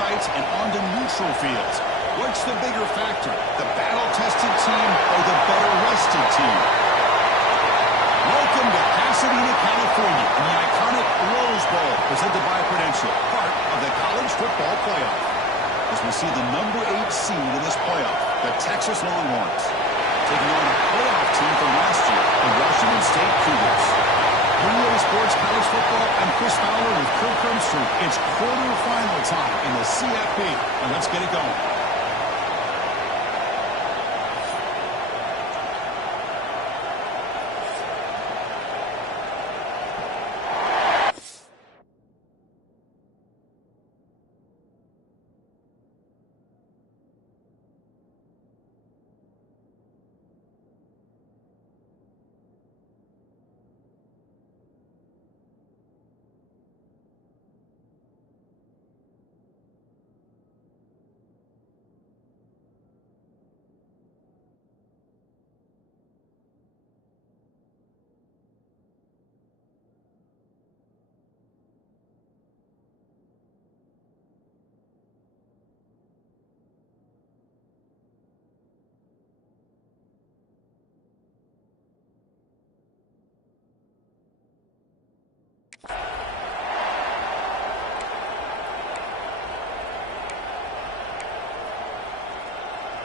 sites and onto neutral fields. What's the bigger factor, the battle-tested team or the better-rested team? Welcome to Pasadena, California, in the iconic Rose Bowl, presented by Prudential, part of the College Football Playoff. As we see the number 8 seed in this playoff, the Texas Longhorns, taking on a playoff team from last year, the Washington State Cougars. NBA Sports College Football, I'm Chris Fowler with Kirk Herbstreit. It's quarterfinal time in the CFP, and let's get it going.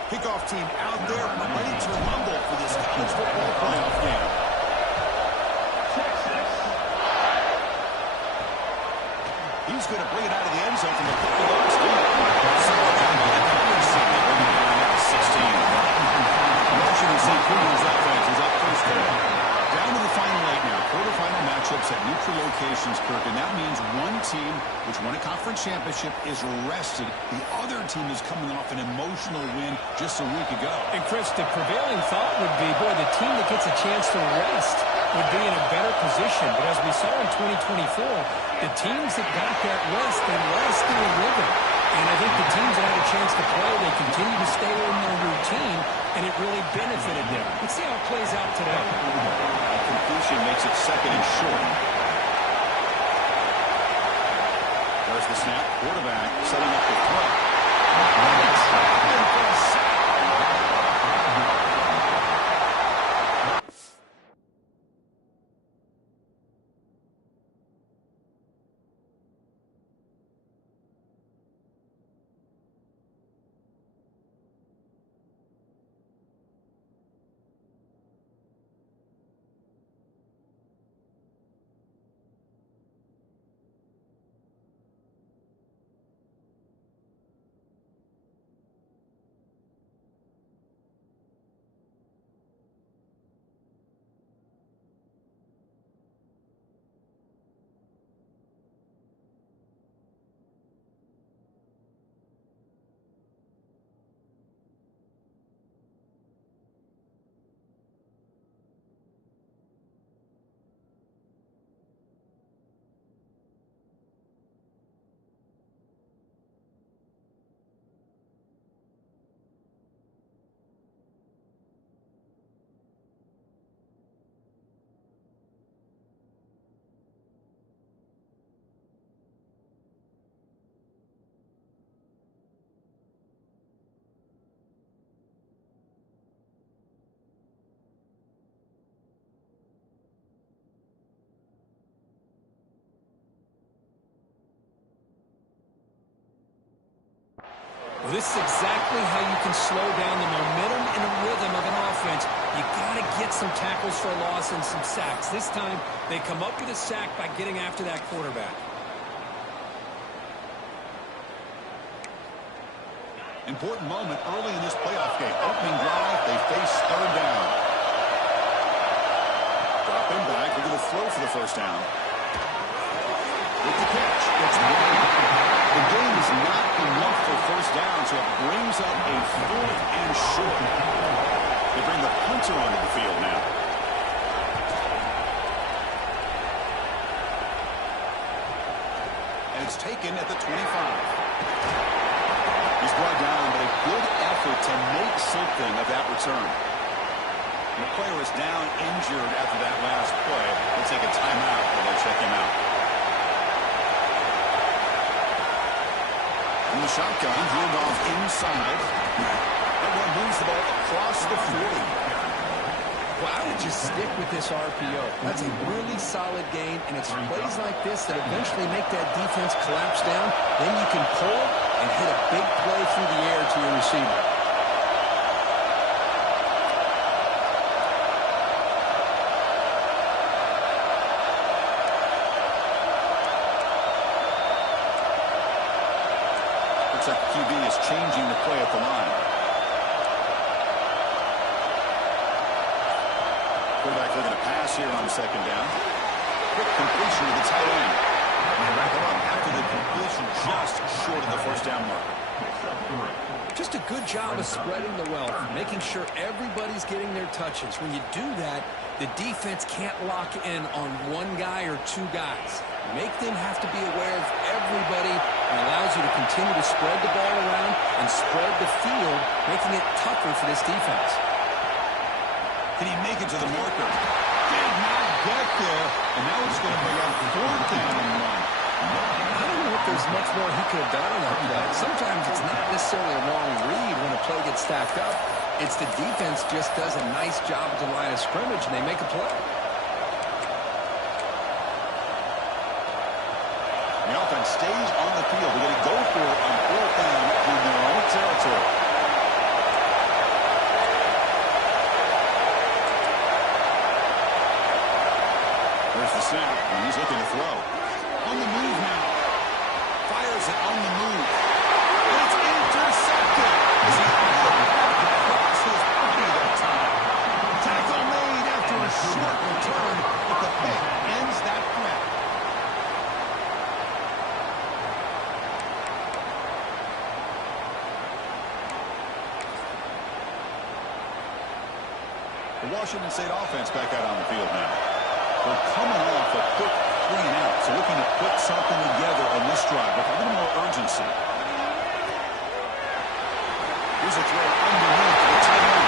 Kickoff team out there ready to rumble for this college football playoff game. He's going to bring it out of the end zone from a couple yards deep. Washington State Cougars offense is up first down. Down to the final 8 now. Quarterfinal matchups at neutral locations, Kirk, and that means one team which won a conference championship is rested. The other team is coming off an emotional win just a week ago. And Chris, the prevailing thought would be, boy, the team that gets a chance to rest would be in a better position. But as we saw in 2024, the teams that got that rest, they lost their rhythm. And I think the teams that had a chance to play, they continue to stay in their routine, and it really benefited them. Let's see how it plays out today. A completion makes it second and short. There's the snap. Quarterback setting up the throw. Well, this is exactly how you can slow down the momentum and the rhythm of an offense. You got to get some tackles for a loss and some sacks. This time, they come up with a sack by getting after that quarterback. Important moment early in this playoff game. Opening drive, they face third down. Dropping back, we're going to throw for the first down. With the catch, it's wide. The game is not enough for first down, so it brings up a fourth and short. They bring the punter onto the field now. And it's taken at the 25. He's brought down, but a good effort to make something of that return. The player is down injured after that last play. They'll take a timeout while they check him out. In the shotgun, handoff inside. And one moves the ball across the 40. Well, I would just stick with this RPO. That's a really solid game, and it's plays like this that eventually make that defense collapse down. Then you can pull and hit a big play through the air to your receiver. Looks like the QB is changing the play at the line. Quarterback looking to pass here on second down. Quick completion to the tight end. And they wrap it up after the completion just short of the first down mark. Just a good job of spreading the wealth, making sure everybody's getting their touches. When you do that, the defense can't lock in on one guy or two guys. Make them have to be aware of everybody, and allows you to continue to spread the ball around and spread the field, making it tougher for this defense. Can he make it to the marker? Did not get there. And now it's going to bring up fourth down and 1. I don't know if there's much more he could have done on that play. Sometimes it's not necessarily a wrong read when a play gets stacked up. It's the defense just does a nice job at the line of scrimmage, and they make a play. The offense stays on the field. They're going to go for it on fourth down in their own territory. There's the snap, and he's looking to throw. On the move now. Fires it on the move. And it's intercepted. As he across his body that time. Tackle made after a short return, but the pick ends that threat. The Washington State offense back out on the field now. They're coming off a quick 3 and out, so looking to put something together on this drive with a little more urgency. Here's a throw underneath to the tight end.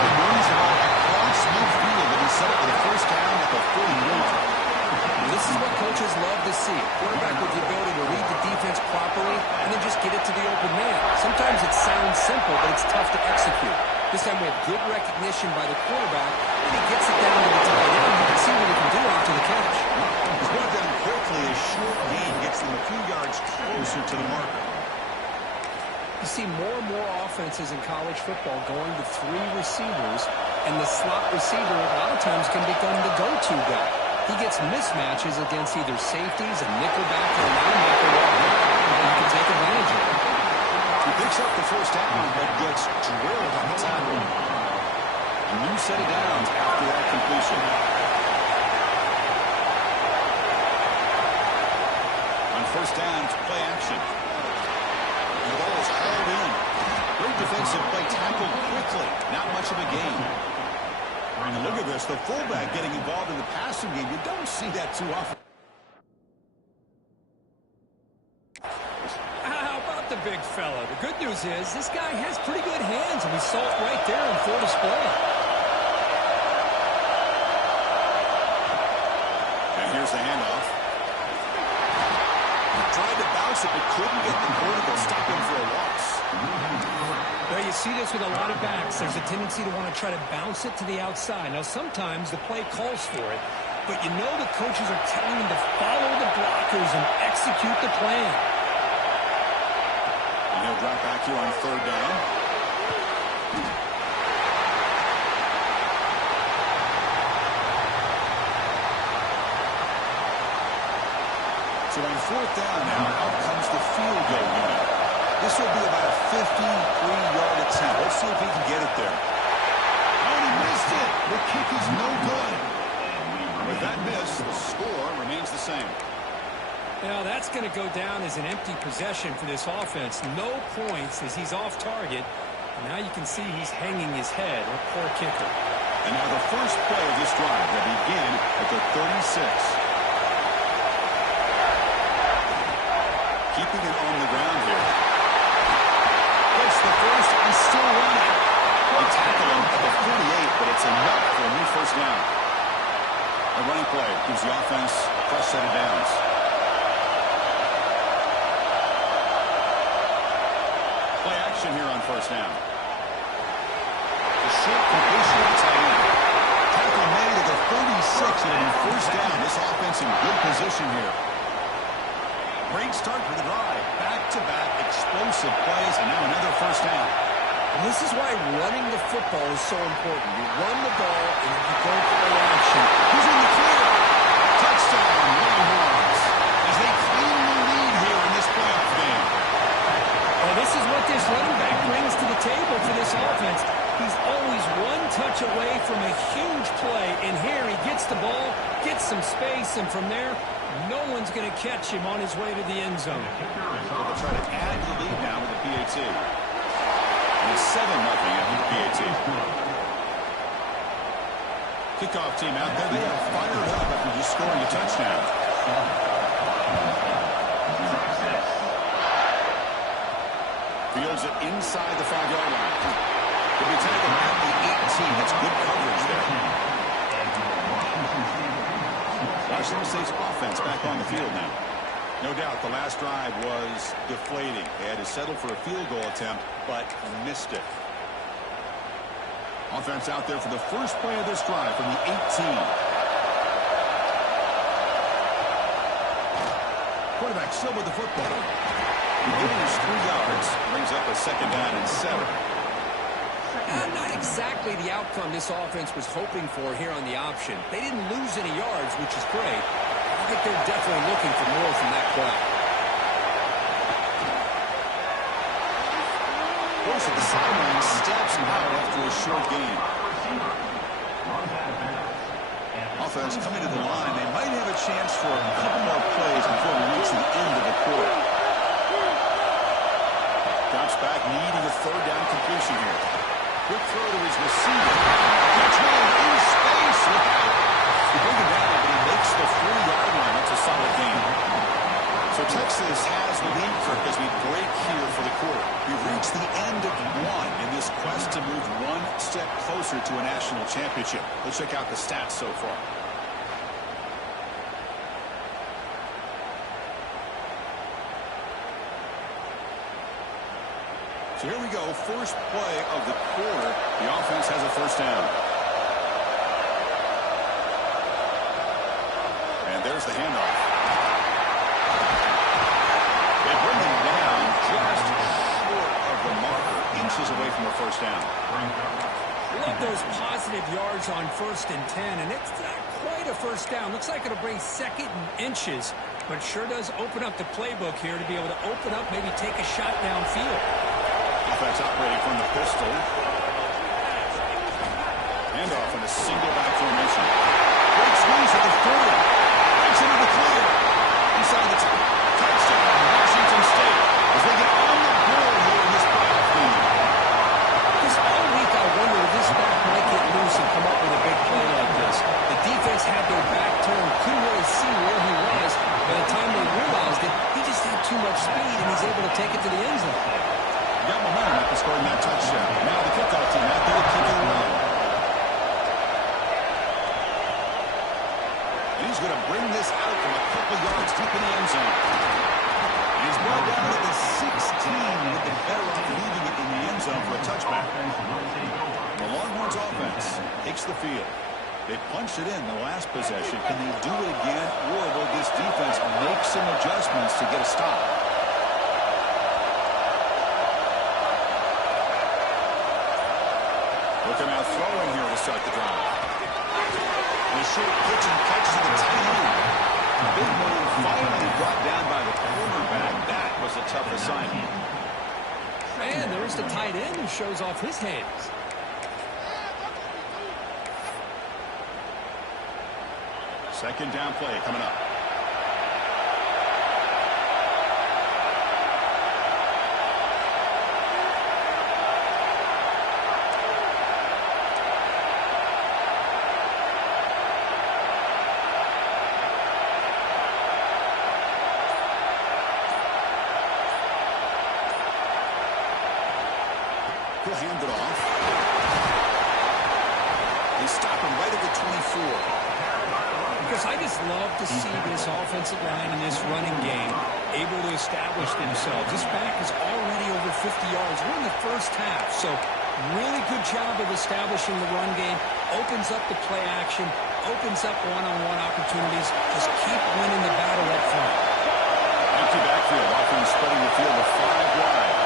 He moves the ball across midfield, and he set up for the first down at the 41. This is what coaches love to see. Quarterback with the ability to read the defense properly and then just get it to the open man. Sometimes it sounds simple, but it's tough to execute. This time we have good recognition by the quarterback, and he gets it down to the tight end. You can see what he can do after the catch. He's brought down quickly. A short gain gets them a few yards closer to the marker. You see more and more offenses in college football going to 3 receivers, and the slot receiver a lot of times can become the go-to guy. He gets mismatches against either safeties, a nickelback, or a linebacker, and he can take advantage of it. He picks up the first down, but gets drilled on the tackle. A new set of downs after that completion. On first down, it's play action. And the ball is hauled in. Great defensive play, tackled quickly. Not much of a gain. And look at this, the fullback getting involved in the passing game. You don't see that too often. How about the big fella? The good news is this guy has pretty good hands, and we saw it right there on full display. And here's the handoff. He tried to bounce it, but couldn't get the vertical, stop him for a loss. Well, you see this with a lot of backs. There's a tendency to want to try to bounce it to the outside. Now, sometimes the play calls for it, but you know the coaches are telling him to follow the blockers and execute the plan. And he'll drop back here on third down. So on fourth down now, out comes the field goal unit. This will be about a 53-yard attempt. Let's see if he can get it there. Oh, and he missed it. The kick is no good. With that miss, the score remains the same. Now, that's going to go down as an empty possession for this offense. No points as he's off target. And now you can see he's hanging his head. A poor kicker. And now the first play of this drive will begin at the 36. Keeping it on the ground here. Gets the first and still running. They tackle him at the 48, but it's enough for a new first down. A running play gives the offense a fresh set of downs. action here on first down. The short completion to the tight end. Tackle made at the 36, and on first down, this offense in good position here. Great start for the drive. Back-to-back explosive plays, and now another first down. And this is why running the football is so important. You run the ball, and you go play action. Who's in the clear? Touchdown, Longhorns, as they claim the lead here in this playoff game. Well, this is what this running back brings to the table for this offense. He's always one touch away from a huge play, and here he gets the ball, gets some space, and from there, no one's going to catch him on his way to the end zone. They'll try to add to the lead now with the PAT. And it's 7-0 at PAT. Kickoff team out there. They are fired up after just scoring a touchdown. Fields it inside the 5-yard line. He'll be tackled at the 18. That's good coverage there. Washington State's offense back on the field now. No doubt the last drive was deflating. They had to settle for a field goal attempt, but missed it. Offense out there for the first play of this drive from the 18. Quarterback still with the football. He gains 3 yards, brings up a second down and 7. Not exactly the outcome this offense was hoping for here on the option. They didn't lose any yards, which is great. I think they're definitely looking for more from that play. Goes to the sideline, steps out after a short gain. Offense coming to the line. They might have a chance for a couple more plays before we reach the end of the quarter. Drops back, needing a third down completion here. Quick throw to his receiver. Catch man in space. Look out. He brings him down, but he makes the 4-yard line. That's a solid gain. So Texas has the lead, Kirk, as we break here for the quarter. We've reached the end of one in this quest to move one step closer to a national championship. Let's check out the stats so far. So here we go, first play of the quarter. The offense has a first down. And there's the handoff. They bring him down just short of the marker, inches away from a first down. Love those positive yards on 1st and 10, and it's not quite a first down. Looks like it'll bring 2nd and inches, but sure does open up the playbook here to be able to open up, maybe take a shot downfield. Offense operating from the pistol. Handoff in a single back formation. Great squeeze at the 40. Breaks into the clear. Inside the touchdown. Washington State as they get on the board here in this playoff game. Just all week I wondered if this back might get loose and come up with a big play like this. The defense had their back turned, couldn't really see where he was. By the time they realized it, he just had too much speed, and he's able to take it to the end zone. Got momentum after scoring that touchdown. Now the kickoff team out there to kick it around. And he's going to bring this out from a couple yards deep in the end zone. He's brought down to the 16 with the better off leaving it in the end zone for a touchback. The Longhorns offense takes the field. They punched it in the last possession. Can they do it again, or will this defense make some adjustments to get a stop? Looking out throwing here to start the drive. And a short pitch and catch to the tight end. Big move finally brought down by the quarterback. That was a tough assignment. And there's the tight end who shows off his hands. Second down play coming up. He'll hand it off. They stop him right at the 24. Because I just love to see this offensive line in this running game able to establish themselves. This back is already over 50 yards. We're in the first half, so really good job of establishing the run game. Opens up the play action, opens up one-on-one opportunities. Just keep winning the battle up front. Empty backfield, offense spreading the field of 5 wide.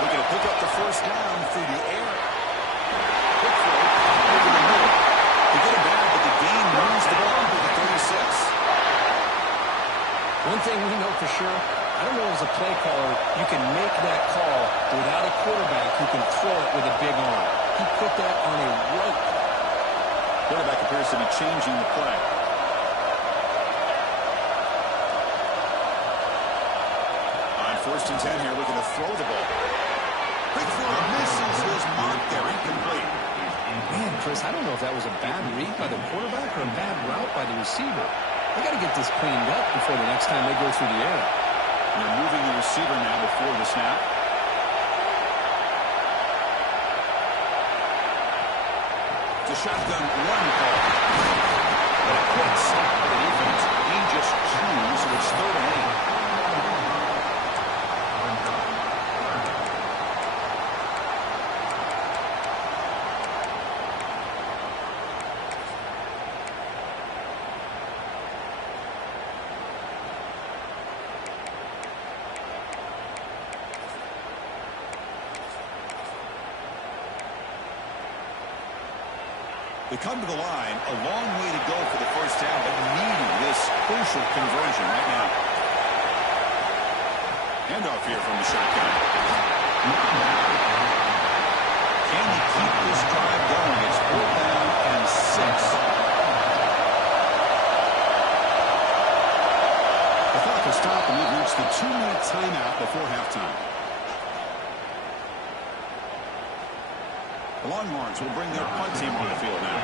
We're going to pick up the first down through the air. Quick throw, over the middle. They get it back, but the gain moves the ball to the 36. One thing we know for sure, I don't know as a play caller, you can make that call without a quarterback who can throw it with a big arm. He put that on a rope. Quarterback appears to be changing the play. On 1st and 10 here, looking to throw the ball. Quick throw, misses his mark there, incomplete. Man, Chris, I don't know if that was a bad read by the quarterback or a bad route by the receiver. They got to get this cleaned up before the next time they go through the air. And they're moving the receiver now before the snap. The shotgun run call. But a quick stop by the defense. Gain just 2, so it's 3rd and 8. They come to the line, a long way to go for the first down, but needing this crucial conversion right now. Handoff here from the shotgun. Can he keep this drive going? It's 4th down and 6. The clock will stop, and we've reached the 2-minute timeout before halftime. The Longhorns will bring their punt team on the field now.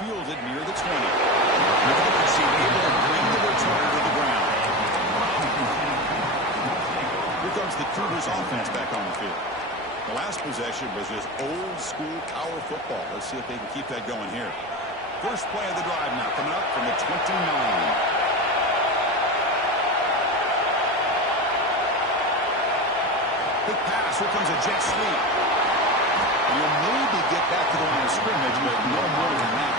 Fielded near the 20. McCutcheon able to bring the return to the ground. Here comes the Cougars offense back on the field. The last possession was just old school power football. Let's see if they can keep that going here. First play of the drive now coming up from the 29. Big pass. Here comes a jet sweep. You'll maybe get back to the line of scrimmage, but no more than that.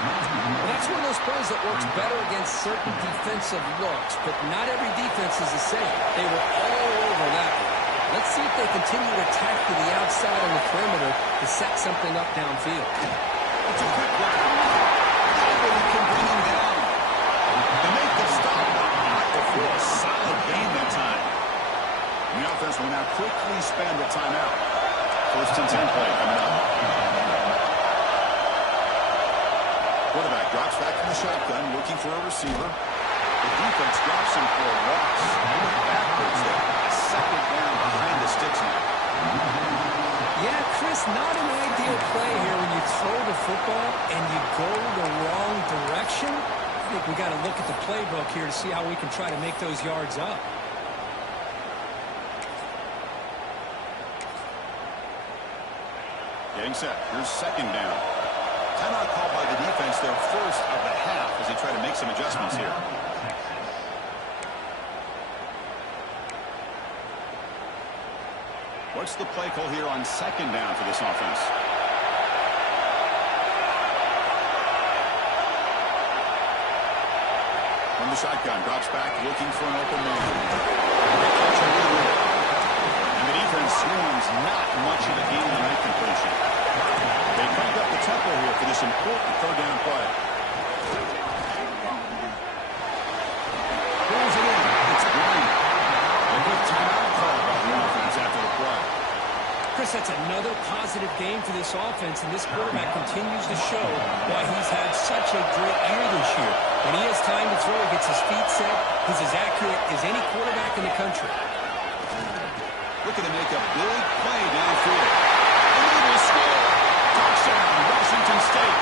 Well, that's one of those plays that works better against certain defensive looks, but not every defense is the same. They were all over that one. Let's see if they continue to attack to the outside on the perimeter to set something up downfield. It's a quick route. Nobody can bring him down. They make the stop before a solid gain that time. The offense will now quickly spend the timeout. 1st and 10 play coming up. Quarterback drops back from the shotgun, looking for a receiver. The defense drops him for a loss. Backwards there. 2nd down behind the sticks now. Yeah, Chris, not an ideal play here when you throw the football and you go the wrong direction. I think we got to look at the playbook here to see how we can try to make those yards up. Getting set. Here's 2nd down. Timeout called by the defense, their first of the half, as they try to make some adjustments here. What's the play call here on 2nd down for this offense? From the shotgun, drops back, looking for an open man. And the defense swings not much of a gain on that completion. They crank up the tempo here for this important 3rd down play. Pulls it in. It's Green. A good timeout call by the offense after the play. Chris, that's another positive game for this offense, and this quarterback continues to show why he's had such a great year this year. When he has time to throw, he gets his feet set. He's as accurate as any quarterback in the country. Looking to make a big play downfield. And they will score. Touchdown, Washington State.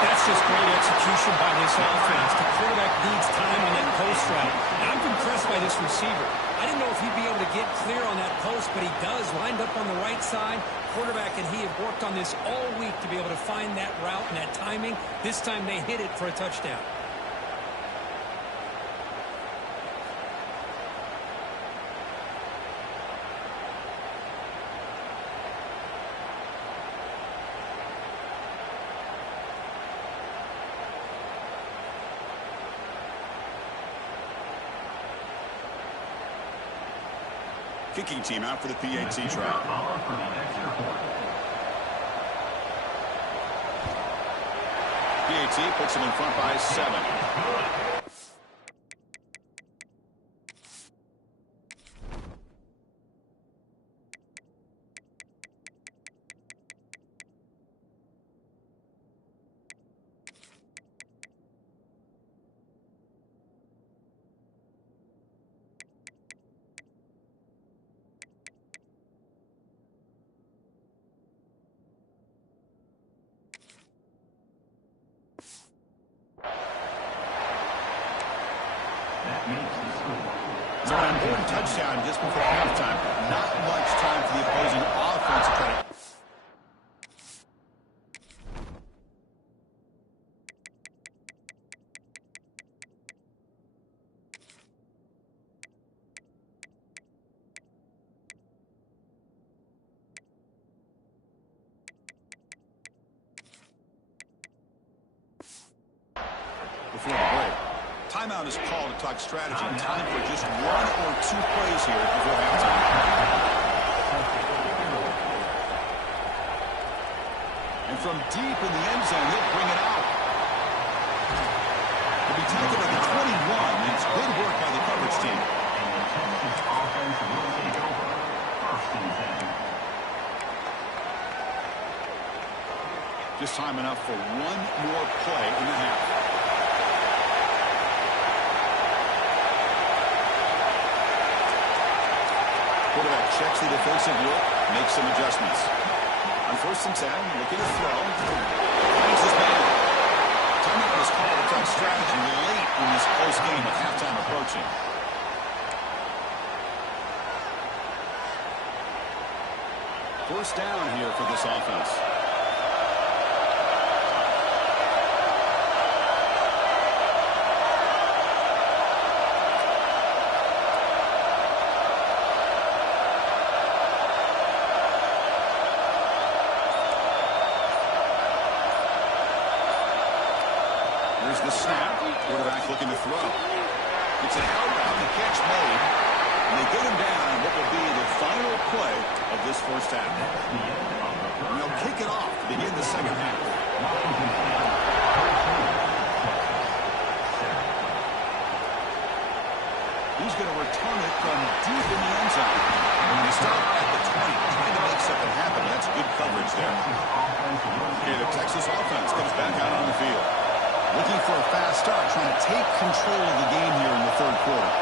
That's just great execution by this offense. The quarterback needs time on that post route. And I'm impressed by this receiver. I didn't know if he'd be able to get clear on that post, but he does. Lined up on the right side. Quarterback and he have worked on this all week to be able to find that route and that timing. This time they hit it for a touchdown. Kicking team out for the PAT trial. PAT puts him in front by 7. So an important touchdown just before halftime. Not much time for the opposing offense to try to... Before the break. Timeout is called to talk strategy. Time for just 1 or 2 plays here before halftime. And from deep in the end zone, they'll bring it out. It'll be tackled at the 21, and it's good work by the coverage team. Just time enough for 1 more play in the half. Quarterback checks the defensive look, makes some adjustments. On 1st and 10, looking to throw. Finds his man. Timeout is called to talk strategy late in this close game with halftime approaching. First down here for this offense. Here's the snap. Quarterback looking to throw. It's an out on the catch made. And they get him down in what will be the final play of this first half. And they'll kick it off to begin the second half. He's going to return it from deep in the end zone. And he stopped at the 20, trying to make something happen. That's good coverage there. Okay, the Texas offense comes back out on the field. Looking for a fast start, trying to take control of the game here in the 3rd quarter.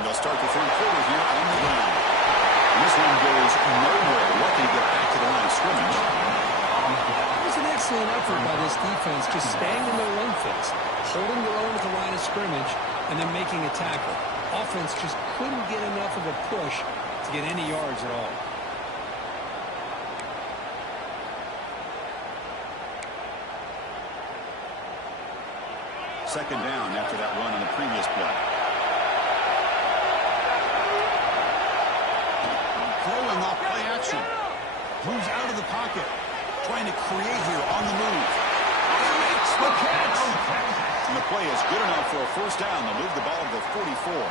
And they'll start the 3rd quarter here on the ground. And this one goes nowhere. Lucky to get back to the line of scrimmage. It was an excellent effort by this defense, just staying in their run fix, holding their own at the line of scrimmage, and then making a tackle. Offense just couldn't get enough of a push to get any yards at all. Second down after that run on the previous play. Throwing off play action. Moves out of the pocket. Trying to create here on the move. And makes the catch. And the play is good enough for a first down. They'll move the ball to the 44.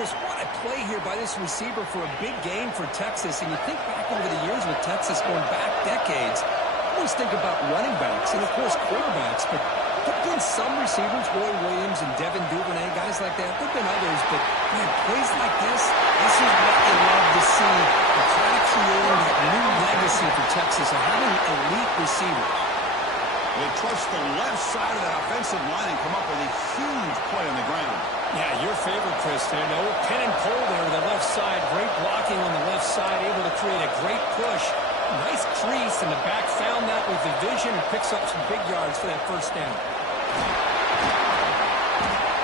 Chris, what a play here by this receiver for a big game for Texas. And you think back over the years with Texas going back decades, I always think about running backs and, of course, quarterbacks. But there have been some receivers, Roy Williams and Devin Duvernay, guys like that. There have been others, but, man, plays like this is what they love to see. They're trying to create that new legacy for Texas of having elite receivers. They trust the left side of that offensive line and come up with a huge play on the ground. Yeah, your favorite, Chris, there. No pin and pull there to the left side. Great blocking on the left side, able to create a great push. Nice crease, and the back found that with the vision and picks up some big yards for that first down.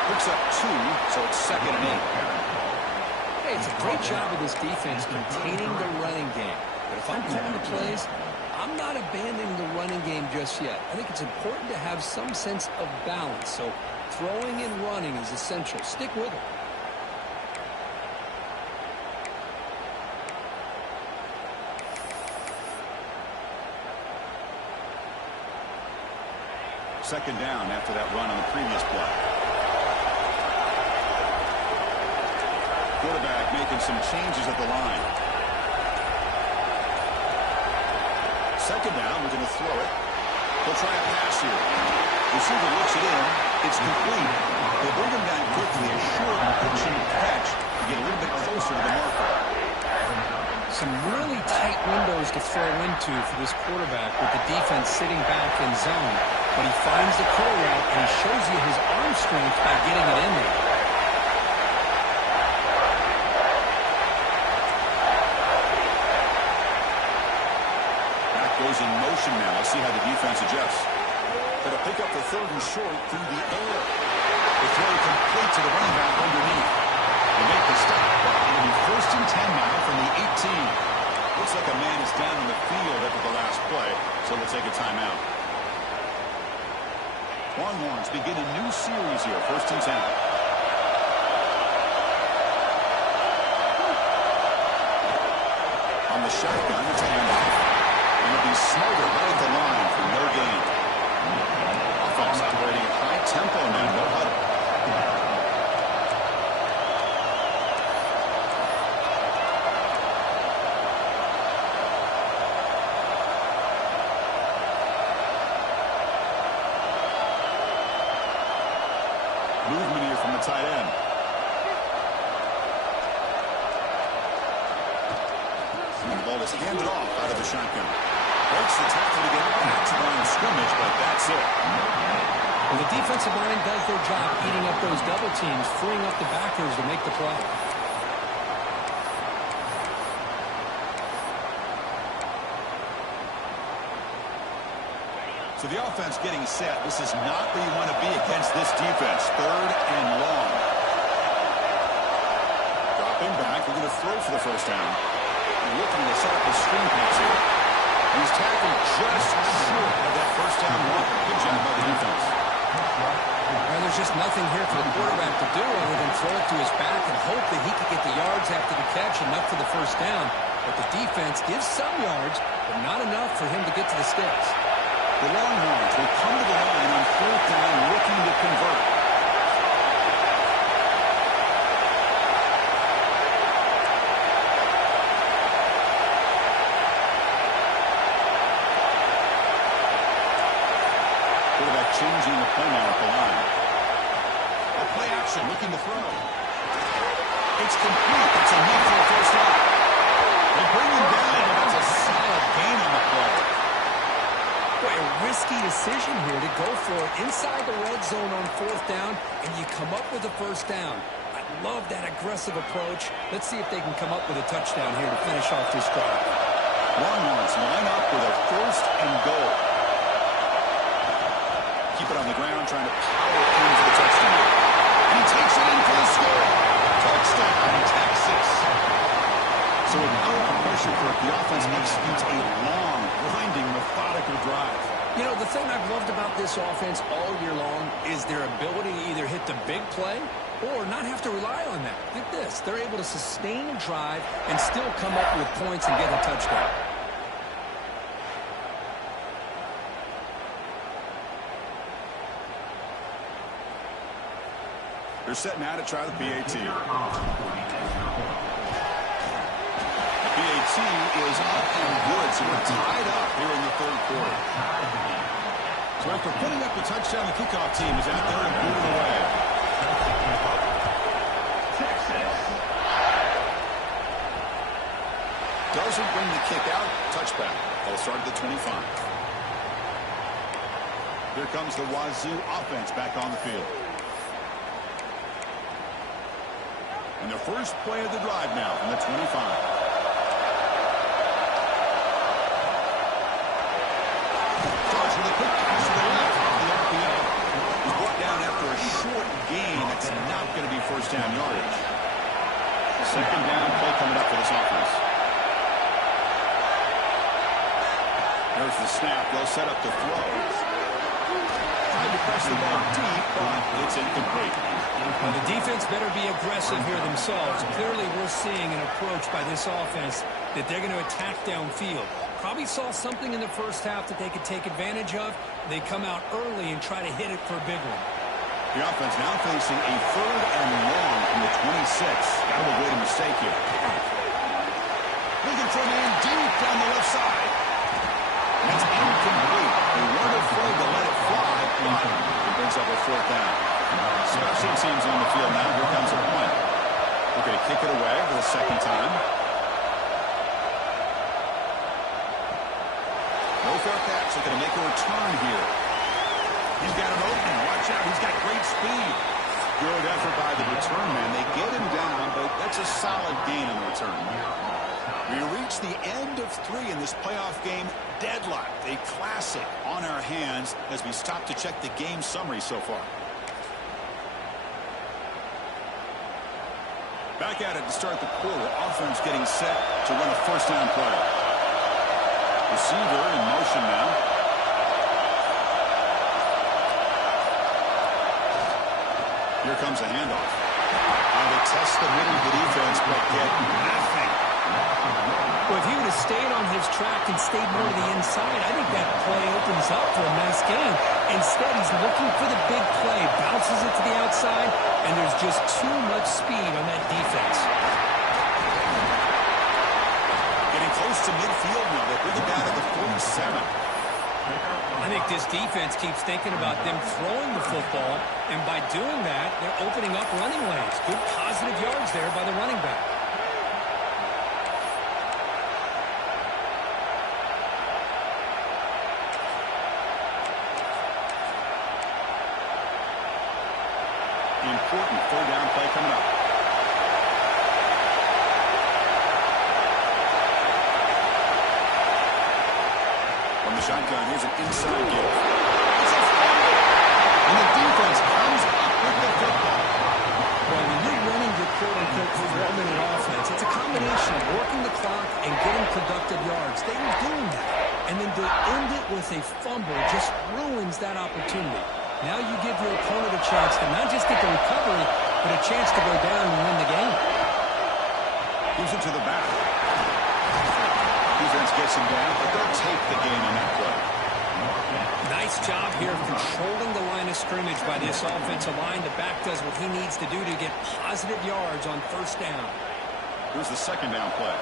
Picks up 2, so it's 2nd and 8. Hey, it's a great job of this defense containing the running game. But if I'm calling the plays, I'm not abandoning the running game just yet. I think it's important to have some sense of balance. So throwing and running is essential. Stick with it. Second down after that run on the previous play. Quarterback making some changes at the line. Second down, we're going to throw it. He'll try a pass here. Receiver looks it in. It's complete. They bring him down quickly. A short pitch and catch to get a little bit closer to the marker. Some really tight windows to throw into for this quarterback with the defense sitting back in zone. But he finds the curl route, and he shows you his arm strength by getting it in there. Back goes in motion now. Let's see how the defense adjusts. Going to pick up the 3rd and short through the air. The throw complete to the running back underneath. They make the stop. It'll be 1st and 10 now from the 18. Looks like a man is down on the field after the last play, so they'll take a timeout. Longhorns begin a new series here, 1st and 10. On the shotgun, it's a handoff. And it'll be Snyder right at the line for no gain. Offense operating at high tempo now, no huddle. Movement here from the tight end. And the ball is handed off out of the shotgun. Breaks the tackle to get back to the line of scrimmage, but that's it. Well, the defensive line does their job eating up those double teams, freeing up the backers to make the play. So the offense getting set. This is not where you want to be against this defense. 3rd and long. Dropping back. They're going to throw for the 1st down. They're looking to set up a screen pass here. He's tackled just short of that 1st down mark. Good job by the defense. Well, there's just nothing here for the quarterback to do other than throw it to his back and hope that he can get the yards after the catch, enough for the 1st down. But the defense gives some yards, but not enough for him to get to the sticks. The Longhorns will come to the line on 4th down, looking to convert. Quarterback changing the play now at the line. A play action, looking to throw. It's complete. That's enough for a 1st down. They bring him down, and that's a solid gain on the play. Boy, a risky decision here to go for it inside the red zone on 4th down, and you come up with a 1st down. I love that aggressive approach. Let's see if they can come up with a touchdown here to finish off this drive. Longhorns line up with a 1st and goal. Keep it on the ground, trying to power in for the touchdown. And he takes it in for the score. Touchdown, Texas. So with no pressure for it, the offense executes a long, grinding, methodical drive. You know, the thing I've loved about this offense all year long is their ability to either hit the big play or not have to rely on that. Get this. They're able to sustain a drive and still come up with points and get a touchdown. They're set now to try the PAT. PAT is up and good, so we're tied up here in the 3rd quarter. So after putting up the touchdown, the kickoff team is out there and moving away. Doesn't bring the kick out. Touchback. They'll start at the 25. Here comes the Wazoo offense back on the field. And the first play of the drive now from the 25. With a quick pass to the left off the RPO. first down yardage. Second down play coming up for this offense. There's the snap. They'll set up the throw. Trying to press the ball deep, but it's incomplete. Well, the defense better be aggressive here themselves. Clearly, we're seeing an approach by this offense that they're going to attack downfield. Probably saw something in the first half that they could take advantage of. They come out early and try to hit it for a big one. The offense now facing a third and long from the 26. Got to avoid a mistake here. Looking for a man deep down the left side. That's incomplete. They weren't afraid to let it fly, but it brings up a fourth down. Special teams on the field now. Here comes a point. They're going to kick it away for the second time. No fair catch. They're going to make a return here. He's got an opening. Watch out. He's got great speed. Good effort by the return man. They get him down, but that's a solid gain on the return. We reach the end of 3 in this playoff game. Deadlocked. A classic on our hands as we stop to check the game summary so far. Back at it to start the quarter. Offense getting set to run a first down play. Receiver in motion now. Here comes a handoff. They test the middle of the defense, but get nothing. Well, if he would have stayed on his track and stayed more to the inside, I think that play opens up for a nice game. Instead, he's looking for the big play, bounces it to the outside, and there's just too much speed on that defense. Getting close to midfield now. They bring it down to the 47. I think this defense keeps thinking about them throwing the football, and by doing that, they're opening up running lanes. Good positive yards there by the running back. Important third down play coming up. From the shotgun, here's an inside give. It's a fumble. And the defense comes up with the football. Well, when you're running your quote-unquote 4-minute offense, it's a combination of working the clock and getting productive yards. They were doing that. And then to end it with a fumble just ruins that opportunity. Now you give your opponent a chance to not just get the recovery, but a chance to go down and win the game. Moves it to the back. Defense gets him down, but they'll take the game on that play. Nice job here of controlling the line of scrimmage by this offensive line. The back does what he needs to do to get positive yards on first down. Here's the second down play.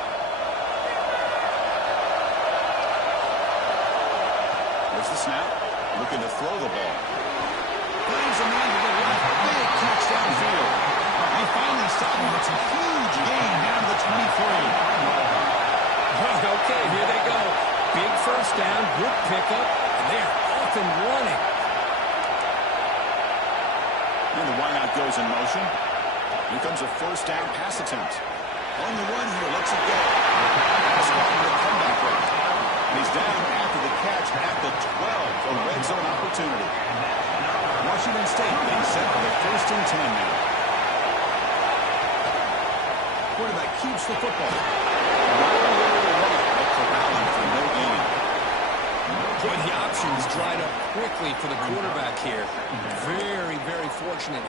There's the snap. Looking to throw the ball. Finds a man to the left. Big catch downfield. They finally stop him. It's a huge gain down to the 23. Okay, here they go. Big first down, good pickup, and they're off and running. And the wideout goes in motion. Here comes a first down pass attempt. On the run here, lets it go. Pass caught with a comeback run. And he's down after the catch at the 12 for a red zone opportunity. Washington State being set for the first and 10 now. Quarterback keeps the football. Corralling for no gain. Boy, the options dried up quickly for the quarterback here. Very, very fortunate.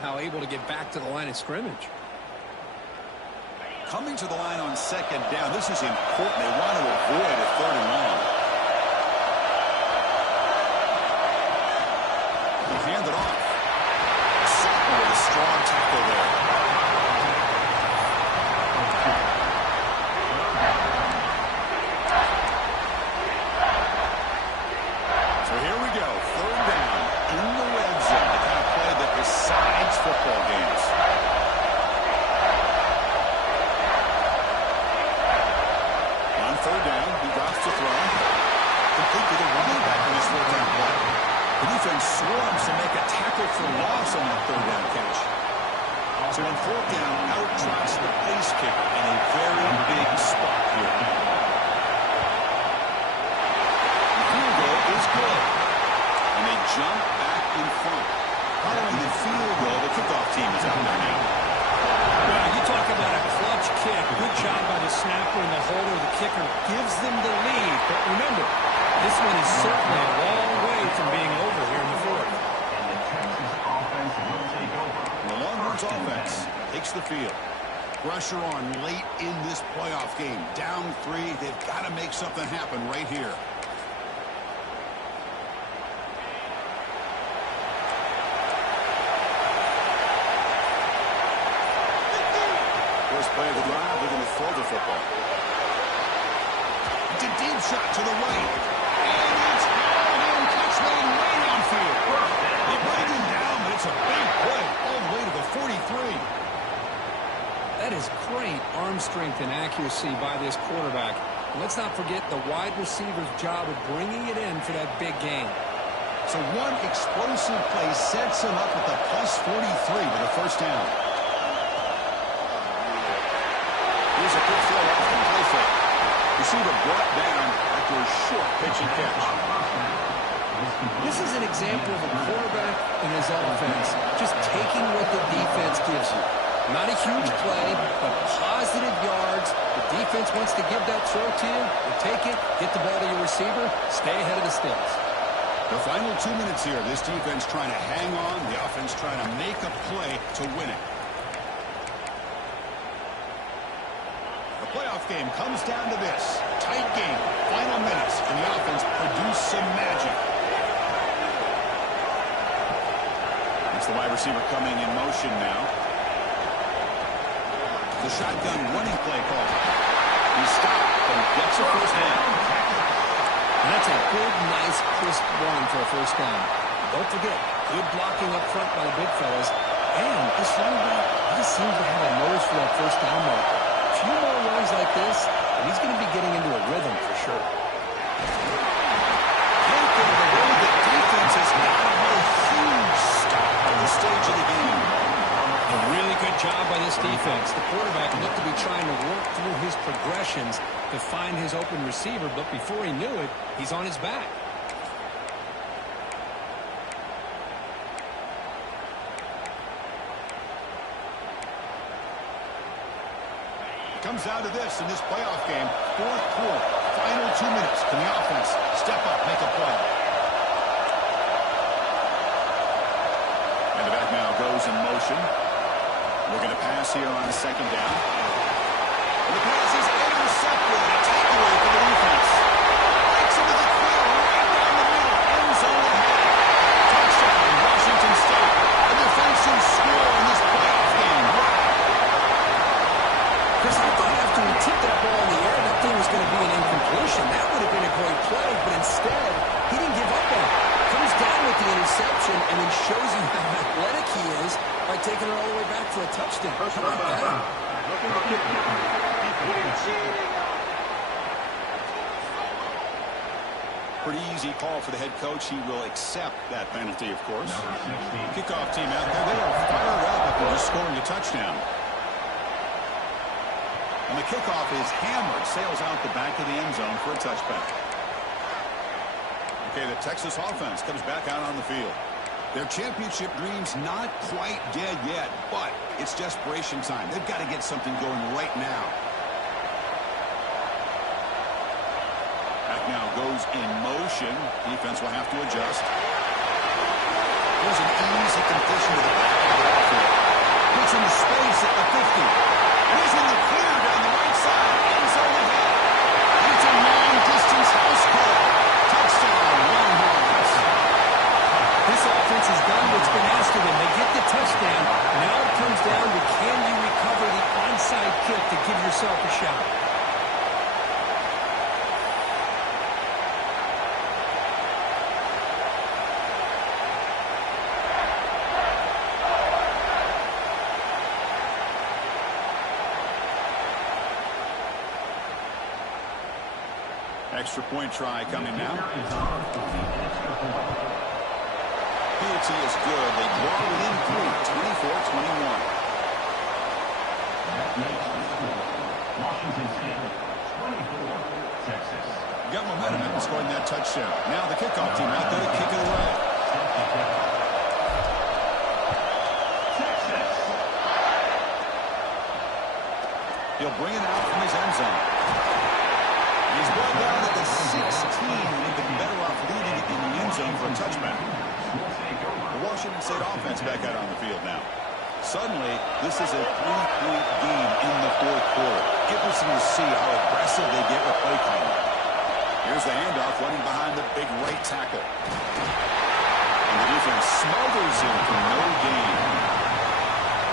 Now able to get back to the line of scrimmage. Coming to the line on second down. This is important. They want to avoid a third and long. They hand it off. Sutton with a strong tackle there. Fourth down out-trots the place kicker in a very big spot here. The field goal is good. And they jump back in front. Following the field goal, the kickoff team is out there now. Well, you talk about a clutch kick. Good job by the snapper and the holder. The kicker gives them the lead. But remember, this one is certainly a long way from being over here in the fourth. The Longhorns offense takes the field. Pressure on late in this playoff game. Down 3. They've got to make something happen right here. First play of the drive, they're going to throw the football. It's a deep shot to the right. And it's all-in catch made way downfield. They bring him down, but it's a big play all the way to the 43. That is great arm strength and accuracy by this quarterback. And let's not forget the wide receiver's job of bringing it in for that big gain. So one explosive play sets him up with a plus 43 with a first down. Here's a good throw off the play fake. Receiver brought down after a short pitch and catch. This is an example of a quarterback and his offense just taking what the defense gives you. Not a huge play, but positive yards. The defense wants to give that throw to you. You take it, get the ball to your receiver, stay ahead of the sticks. The final 2 minutes here. This defense trying to hang on. The offense trying to make a play to win it. The playoff game comes down to this. Tight game. Final minutes. And the offense produced some magic. It's the wide receiver coming in motion now. The shotgun running play call. He stopped and gets a first down. And that's a good, nice, crisp run for a first down. Don't forget, good blocking up front by the big fellas. And this running back, he just seems to have a nose for that first down mark. A few more runs like this, and he's going to be getting into a rhythm for sure. Can't get in the way that defense has got a huge stop at this stage of the game. A really good job by this defense. The quarterback looked to be trying to work through his progressions to find his open receiver, but before he knew it, he's on his back. It comes down to this in this playoff game. Fourth quarter, final 2 minutes. Can the offense step up, make a play? And the back now goes in motion. We're going to pass here on the second down. And the pass is intercepted. A takeaway for the defense. Breaks into the field right down the middle. End zone ahead. Touchdown, Washington State. A defensive score in this playoff game. Chris, I thought after he tipped that ball in the air, that thing was going to be an incompletion. That would have been a great play, but instead, he didn't give up on it. Comes down with the interception and then shows you how athletic he is by taking it all the way back for a touchdown. How about that? Pretty easy call for the head coach. He will accept that penalty, of course. Kickoff team out there. They are fired up after just scoring a touchdown. And the kickoff is hammered. Sails out the back of the end zone for a touchback. Okay, the Texas offense comes back out on the field. Their championship dream's not quite dead yet, but it's desperation time. They've got to get something going right now. Back now goes in motion. Defense will have to adjust. Here's an easy completion to the back of the outfield. Puts him in space at the 50. And he's in the clear down the right side. End zone ahead. And it's a long-distance house call. Touchdown, Longhorns. This offense has done what's been asked of them. They get the touchdown. Now it comes down to can you recover the onside kick to give yourself a shot. Extra point try coming now. Penalty is good. They draw it in 24-21. Got momentum after scoring that touchdown. Now the kickoff team out there to kick it away. He'll bring it out from his end zone. He's brought down at the 16. He'd been better off leading it in the end zone for a touchback. The Washington State offense back out on the field now. Suddenly, this is a 3-point game in the fourth quarter. Interesting to see how aggressive they get with play calling. Here's the handoff running behind the big right tackle. And the defense smothers him for no gain.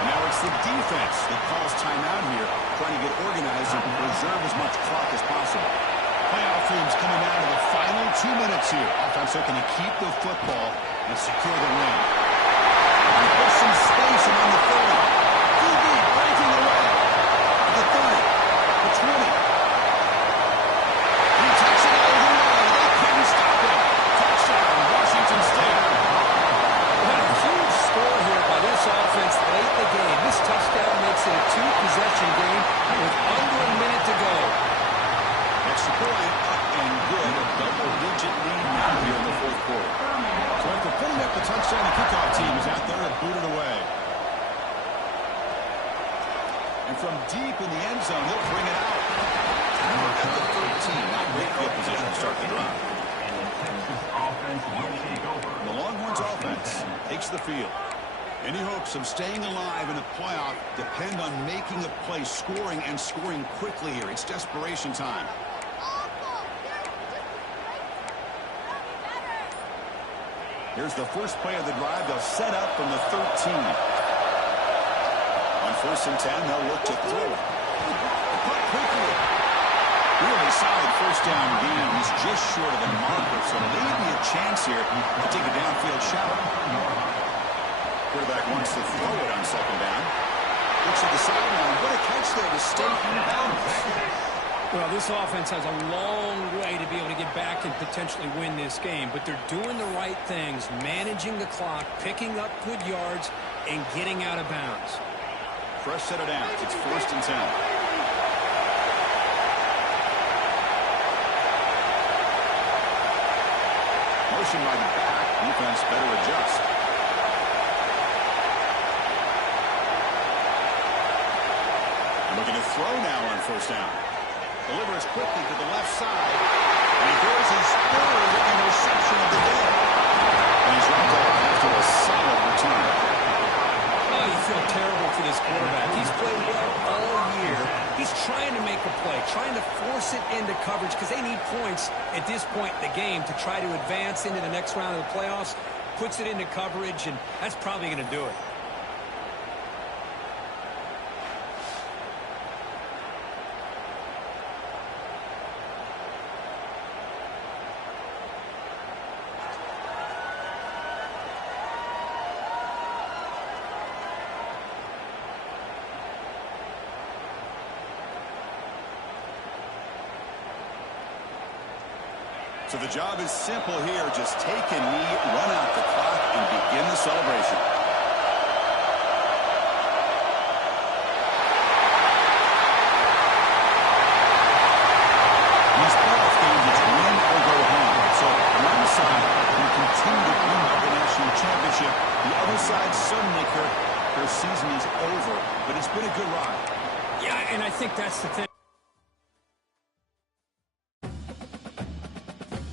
Now it's the defense that calls timeout here, trying to get organized and preserve as much clock as possible. Playoff teams coming down to the final 2 minutes here. Offense looking to keep the football and secure the win. There's some space around the 30. QB breaking away. The 30. The 20. He takes it all the way. They couldn't stop him. Touchdown, Washington State. What a huge score here by this offense late in the game. This touchdown makes it a two-possession game with under a minute to go. Extra point, up and good. A double-digit lead now here in the fourth quarter. So after putting up the touchdown, the kickoff team is out there to boot it away. And from deep in the end zone, they'll bring it out. At the 13, not great field position to start the drive. The Longhorns offense takes the field. Any hopes of staying alive in a playoff depend on making a play, scoring, and scoring quickly here. It's desperation time. Here's the first play of the drive. They'll set up from the 13. On 1st and 10, they'll look to throw it. Cut quickly. Really solid first down gain. He's just short of the marker, so maybe a chance here to take a downfield shot. Quarterback wants to throw it on 2nd down. Looks at the sideline. What a catch there to stay in bounds. Well, this offense has a long way to be able to get back and potentially win this game, but they're doing the right things, managing the clock, picking up good yards, and getting out of bounds. Fresh set of downs. It's 1st and 10. Motion by the back. Defense better adjust. Looking to throw now on 1st down. Delivers quickly to the left side. And he throws his 3rd interception of the day. And he's right there after a solid return. Oh, you feel terrible for this quarterback. He's played well all year. He's trying to make a play, trying to force it into coverage because they need points at this point in the game to try to advance into the next round of the playoffs. Puts it into coverage, and that's probably going to do it. So the job is simple here. Just take a knee, run out the clock, and begin the celebration. These playoff games, it's win or go home. So one side can continue to win the national championship. The other side, suddenly, Kirk, their season is over. But it's been a good ride. Yeah, and I think that's the thing.